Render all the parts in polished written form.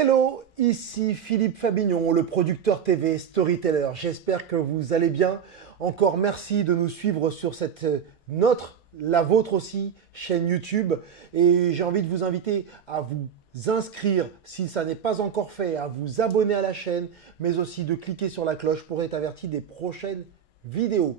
Hello, ici Philippe Fabignon, le producteur TV Storyteller. J'espère que vous allez bien. Encore merci de nous suivre sur cette la vôtre aussi, chaîne YouTube. Et j'ai envie de vous inviter à vous inscrire, si ça n'est pas encore fait, à vous abonner à la chaîne, mais aussi de cliquer sur la cloche pour être averti des prochaines vidéos.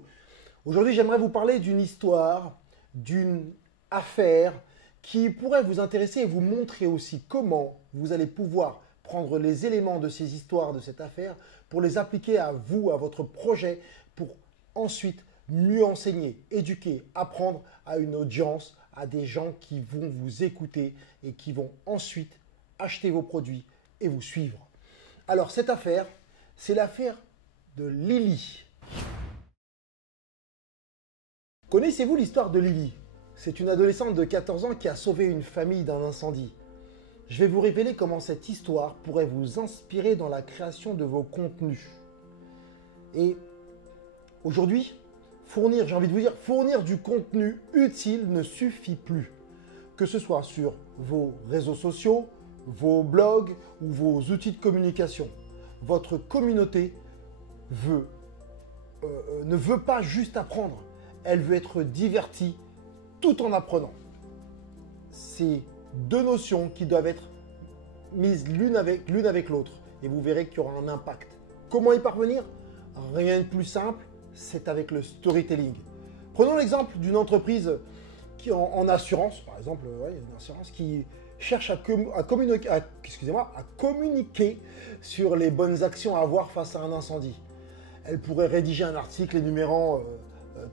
Aujourd'hui, j'aimerais vous parler d'une histoire, d'une affaire qui pourrait vous intéresser et vous montrer aussi comment vous allez pouvoir prendre les éléments de ces histoires, de cette affaire, pour les appliquer à vous, à votre projet, pour ensuite mieux enseigner, éduquer, apprendre à une audience, à des gens qui vont vous écouter et qui vont ensuite acheter vos produits et vous suivre. Alors cette affaire, c'est l'affaire de Lily. Connaissez-vous l'histoire de Lily ? C'est une adolescente de 14 ans qui a sauvé une famille d'un incendie. Je vais vous révéler comment cette histoire pourrait vous inspirer dans la création de vos contenus. Et aujourd'hui, j'ai envie de vous dire, fournir du contenu utile ne suffit plus. Que ce soit sur vos réseaux sociaux, vos blogs ou vos outils de communication. Votre communauté ne veut pas juste apprendre, elle veut être divertie tout en apprenant. C'est deux notions qui doivent être mises l'une avec l'autre et vous verrez qu'il y aura un impact. Comment y parvenir ? Rien de plus simple, c'est avec le storytelling. Prenons l'exemple d'une entreprise qui en assurance, par exemple, une assurance qui cherche à communiquer sur les bonnes actions à avoir face à un incendie. Elle pourrait rédiger un article énumérant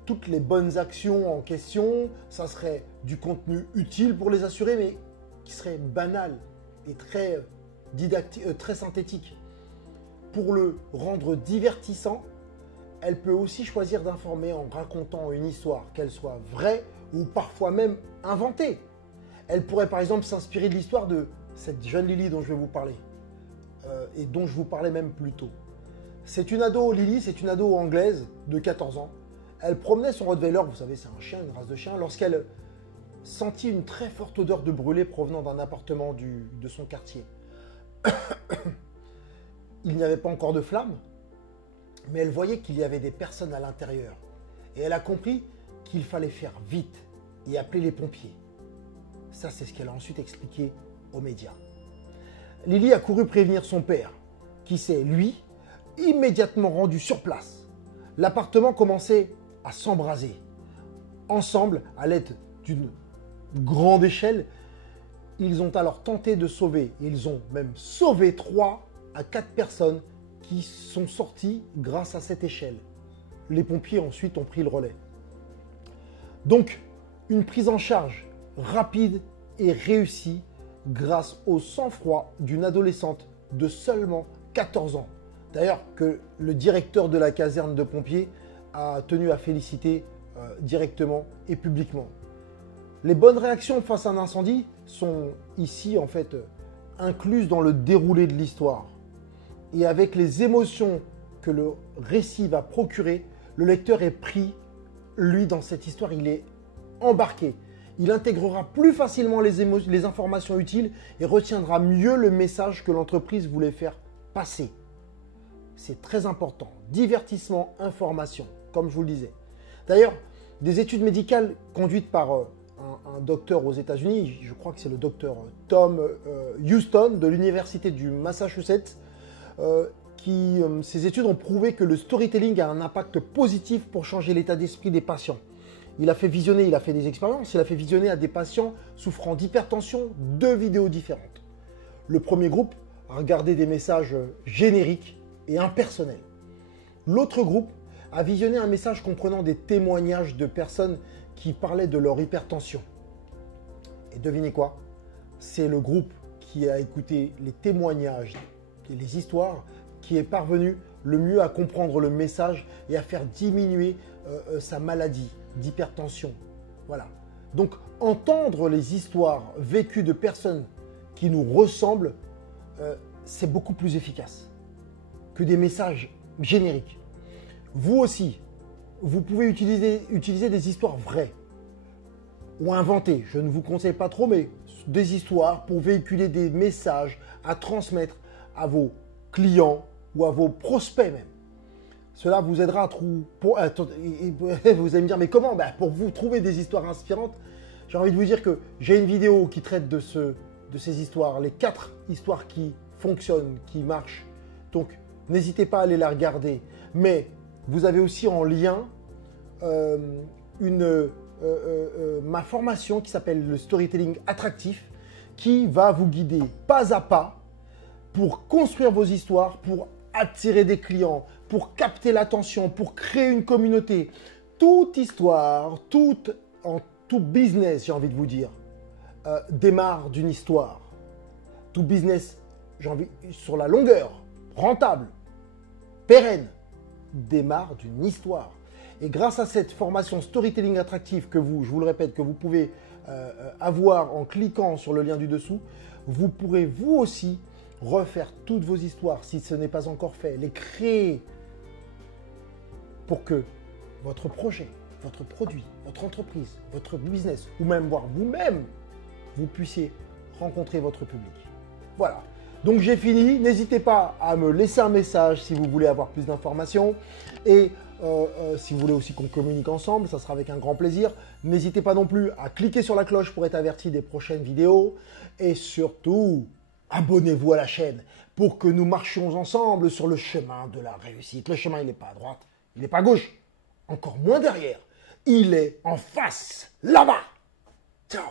toutes les bonnes actions en question. Ça serait du contenu utile pour les assurés, mais qui serait banal et très didactique, très synthétique. Pour le rendre divertissant, elle peut aussi choisir d'informer en racontant une histoire, qu'elle soit vraie ou parfois même inventée. Elle pourrait par exemple s'inspirer de l'histoire de cette jeune Lily dont je vais vous parler et dont je vous parlais même plus tôt. Lily, c'est une ado anglaise de 14 ans. Elle promenait son Rottweiler, vous savez, c'est un chien, une race de chien, lorsqu'elle sentit une très forte odeur de brûlé provenant d'un appartement de son quartier. Il n'y avait pas encore de flammes, mais elle voyait qu'il y avait des personnes à l'intérieur. Et elle a compris qu'il fallait faire vite et appeler les pompiers. Ça, c'est ce qu'elle a ensuite expliqué aux médias. Lily a couru prévenir son père, qui s'est, lui, immédiatement rendu sur place. L'appartement commençait à s'embraser. Ensemble, à l'aide d'une grande échelle, ils ont alors tenté de sauver. Ils ont même sauvé 3 à 4 personnes qui sont sorties grâce à cette échelle. Les pompiers ensuite ont pris le relais. Donc, une prise en charge rapide et réussie grâce au sang-froid d'une adolescente de seulement 14 ans. D'ailleurs, que le directeur de la caserne de pompiers a tenu à féliciter directement et publiquement. Les bonnes réactions face à un incendie sont ici en fait incluses dans le déroulé de l'histoire. Et avec les émotions que le récit va procurer, le lecteur est pris, lui, dans cette histoire, il est embarqué. Il intégrera plus facilement les informations utiles et retiendra mieux le message que l'entreprise voulait faire passer. C'est très important. Divertissement, information, comme je vous le disais. D'ailleurs, des études médicales conduites par un docteur aux États-Unis, je crois que c'est le docteur Tom Houston de l'Université du Massachusetts, ces études ont prouvé que le storytelling a un impact positif pour changer l'état d'esprit des patients. Il a fait des expériences, il a fait visionner à des patients souffrant d'hypertension 2 vidéos différentes. Le premier groupe a regardé des messages génériques et impersonnels. L'autre groupe a visionné un message comprenant des témoignages de personnes qui parlaient de leur hypertension. Et devinez quoi ? C'est le groupe qui a écouté les témoignages et les histoires qui est parvenu le mieux à comprendre le message et à faire diminuer sa maladie d'hypertension. Voilà. Donc, entendre les histoires vécues de personnes qui nous ressemblent, c'est beaucoup plus efficace que des messages génériques. Vous aussi, vous pouvez utiliser des histoires vraies ou inventées. Je ne vous conseille pas trop, mais des histoires pour véhiculer des messages à transmettre à vos clients ou à vos prospects même. Cela vous aidera à trouver... Vous allez me dire, mais comment? Pour vous trouver des histoires inspirantes, j'ai envie de vous dire que j'ai une vidéo qui traite de ces histoires, les 4 histoires qui fonctionnent, qui marchent. Donc, n'hésitez pas à aller la regarder. Mais vous avez aussi en lien ma formation qui s'appelle le storytelling attractif, qui va vous guider pas à pas pour construire vos histoires, pour attirer des clients, pour capter l'attention, pour créer une communauté. Toute histoire, tout business, j'ai envie de vous dire, démarre d'une histoire. Tout business, sur la longueur, rentable, pérenne, démarre d'une histoire. Et grâce à cette formation storytelling attractif que je vous le répète, que vous pouvez avoir en cliquant sur le lien du dessous, vous pourrez vous aussi refaire toutes vos histoires si ce n'est pas encore fait, les créer pour que votre projet, votre produit, votre entreprise, votre business ou même voire vous-même, vous puissiez rencontrer votre public. Voilà. Donc j'ai fini. N'hésitez pas à me laisser un message si vous voulez avoir plus d'informations et si vous voulez aussi qu'on communique ensemble, ça sera avec un grand plaisir. N'hésitez pas non plus à cliquer sur la cloche pour être averti des prochaines vidéos et surtout, abonnez-vous à la chaîne pour que nous marchions ensemble sur le chemin de la réussite. Le chemin, il n'est pas à droite, il n'est pas à gauche, encore moins derrière. Il est en face, là-bas. Ciao.